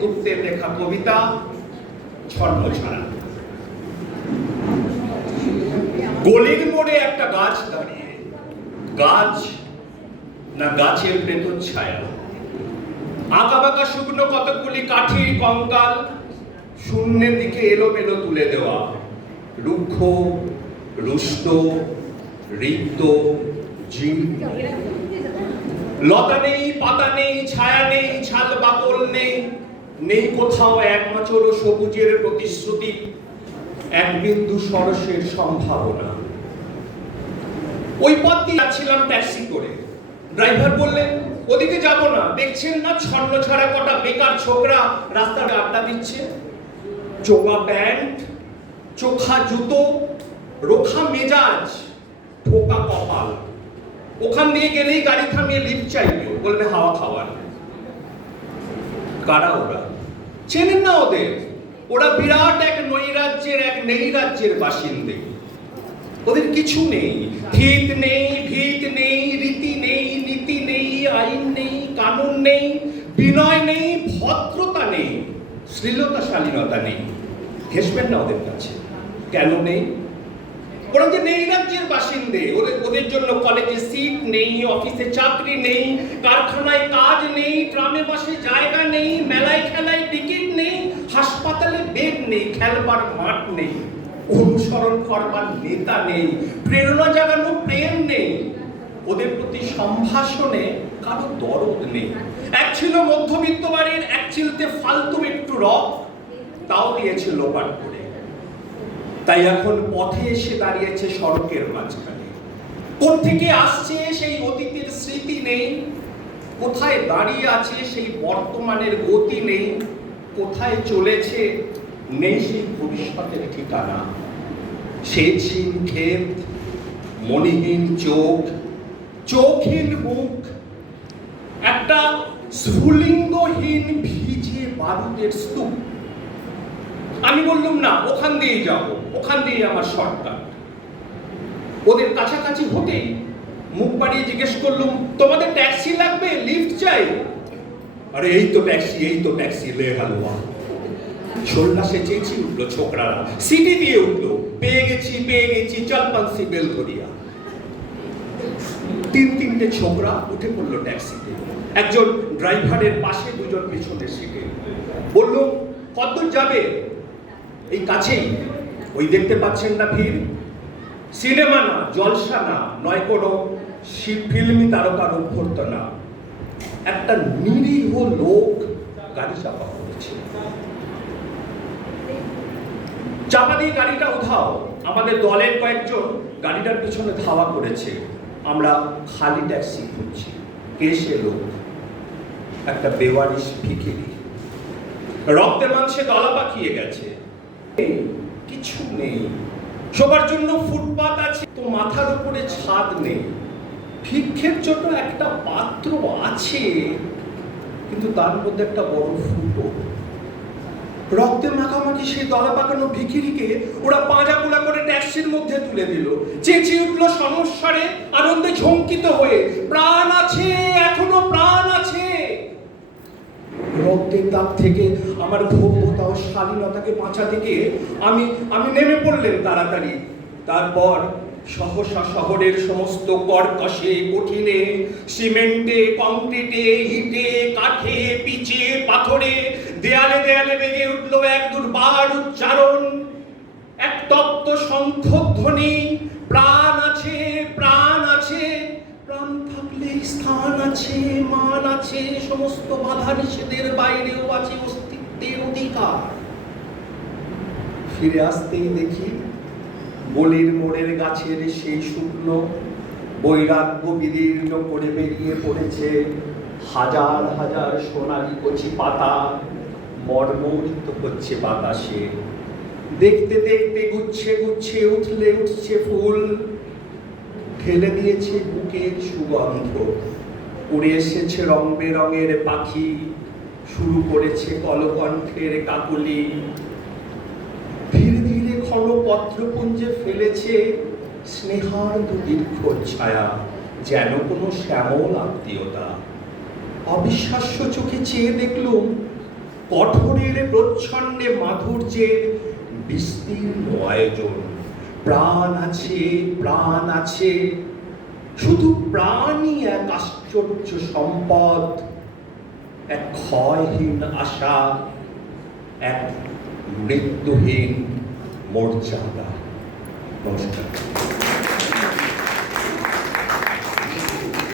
গুপ্তের লেখা কবিতা ছন্নছাড়া। গলির মোড়ে একটা গাছ দাঁড়িয়ে, গাছ না গাছের ভেতর ছায়া, আঁকা বাঁকা শুকনো কতগুলি কাঠির কঙ্কাল শূন্যের দিকে এলোমেলো তুলে দেওয়া, রুক্ষ রুষ্ট রিক্ত জীর্ণ। লতা নেই, পাতা নেই, ছায়া নেই, ছাল বাকল নেই, নেই কোথাও এক মাচর সবুজের প্রতিশ্রুতি, এক বিন্দু সরসের সম্ভাবনা। ওই পথ দিয়ে যাচ্ছিলাম ট্যাক্সি করে। ড্রাইভার বললেন, ওদিকে যাব না, দেখছেন না ছন্নছাড়া কটা বেকার ছোকরা রাস্তায় আড্ডা দিচ্ছে। চোঙা প্যান্ট, চোখা জুতো, রোখা মেজাজ, ঠোকা কপাল। ওখান দিয়ে গেলেই গাড়ি থামিয়ে লিফট চাইবে, বলবে হাওয়া খাওয়ার। কারা ওরা? চেনেন না ওদের? ওরা বিরাট এক নৈরাজ্যের, এক নৈরাজ্যের বাসিন্দে। ওদের কিছু নেই, ভিত নেই, ভিত নেই, রীতি নেই, নীতি নেই, আইন নেই, কানুন নেই, বিনয় নেই, ভদ্রতা নেই, শ্লীলতা শালীনতা নেই। ঘেসবেন না ওদের কাছে। কেন নেই? ওরা যে নৈরাজ্যের বাসিন্দে। ওদের জন্য কলেজে সিট নেই, অফিসে চাকরি নেই, কারখানায় কাজ নেই, ট্রামে বাসে জায়গা নেই, মেলায় খেলায় টিকিট নেই, হাসপাতালে বেড নেই, খেলবার মাঠ নেই, অনুসরণ করবার নেতা নেই, প্রেরণা জাগানো প্রেম নেই। ওদের প্রতি সম্ভাষণে কারো দরদ নেই। এক ছিল মধ্যবিত্ত বাড়ির, এক চিলতে ফালতু একটু রক, তাও দিয়েছে লোপাট করে। তাই এখন পথে এসে দাঁড়িয়েছে সড়কের মাঝখানে। কোত্থেকে আসছে সেই অতীতের স্মৃতি নেই, কোথায় দাঁড়িয়ে আছে সেই বর্তমানের গতি নেই, কোথায় চলেছে নেই সেই ভবিষ্যতের ঠিকানা। সেচহীন ক্ষেত, মণিহীন চোখ, চোখহীন মুখ, একটা স্ফুলিঙ্গহীন ভিজে বারুদের স্তূপ। আমি বললাম না, ওখান দিয়েই যাবো, ওখান দিয়ে আমার শর্টকাট। ওদের কাছাকাছি হতেই মুখ বাড়িয়ে জিজ্ঞেস করলাম, তোমাদের ট্যাক্সি লাগবে, লিফট চাই? আরে এই তো ট্যাক্সি, এই তো ট্যাক্সি, লে হালুয়া। ছোল্লাসে চেঁচি উঠলো ছোকরারা, সিটি দিয়ে উঠলো, পেয়ে গেছি, পেয়ে গেছি, চল পান্সি বেল ধরিয়া। তিনটে ছোকরা উঠে পড়লো ট্যাক্সিতে, একজন ড্রাইভারের পাশে, দুজন পিছনের সিটে। বললো, কতদূর যাবে? এই কাছেই, ওই দেখতে পাচ্ছেন না ভিড়? সিনেমা না, জলসা না, নয় কোনো ফিল্মি তারকার অভ্যর্থনা। একটা নিরীহ লোক গাড়ি চাপা করেছে। চাপা দিয়ে গাড়িটা উঠাও। আমাদের দলের কয়েকজন গাড়িটার পিছনে ধাওয়া করেছে। আমরা খালি ট্যাক্সি খুঁজছি। কে সে লোক? একটা বেওয়ারিশ ভিখিরি, রক্তে মাংসে দলা পাকিয়ে গেছে। কিছু নেই, সবার জন্য ফুটপাত আছে, তো মাথার উপরে ছাদ নেই। ভিক্ষের জন্য একটা পাত্র আছে, কিন্তু তার মধ্যে একটা বড় ফুটো। রক্তে মাখামাখি সেই দলা পাকানো ভিখিরিকে ওরা পাঁজা করে ট্যাক্সির মধ্যে তুলে দিল। চেঁচিয়ে উঠল সমস্যারে, আনন্দে ঝঙ্কিত হয়ে, প্রাণ আছে, এখনো প্রাণ আছে। রক্তের দাগ থেকে আমার ভব্যতা ও শালীনতাকে বাঁচাতে গিয়ে আমি নেমে পড়লেন তাড়াতাড়ি। তারপর সহসা শহরের সমস্ত কর্কশে, কঠিনে, সিমেন্টে, কংক্রিটে, ইটে, কাঠে, পিচে, পাথরে, দেয়ালে দেয়ালে বেজে উঠল এক দুর্বার উচ্চারণ, এক তপ্ত শঙ্খধ্বনি। প্রাণ আছে, প্রাণ আছে, প্রাণ থাকলে স্থান আছে, মান আছে, সমস্ত বাধা নিষেধের বাইরেও আছে অস্তিত্বের অধিকার। ফিরে আসতেই দেখি গলির মোড়ের গাছের সেই শুকনো বৈরাগ্য বিদীর্ণ করে বেরিয়ে পড়েছে হাজার হাজার সোনালি কচি পাতা, মর্মরিত হচ্ছে বাতাসে। দেখতে দেখতে গুচ্ছে গুচ্ছে উঠছে ফুল, ঠেলে দিয়েছে বুকের সুগন্ধ। উড়ে এসেছে রং বেরঙের পাখি, শুরু করেছে কলকণ্ঠের কাকলি। ধীরে ধীরে ঘন পত্রপুঞ্জে ফেলেছে স্নেহার্দ দীর্ঘ ছায়া, যেন কোনো শ্যামল আত্মীয়তা। অবিশ্বাস্য চোখে চেয়ে দেখলুম কঠোরের প্রচ্ছন্নে মাধুর্যের বিস্তীর্ণ আয়োজন। প্রাণ আছে, প্রাণ আছে, শুধু প্রাণই এক আশ্চর্য সম্পদ, এক ক্ষয়হীন আশা, এক মৃত্যুহীন মর্যাদা। নমস্কার।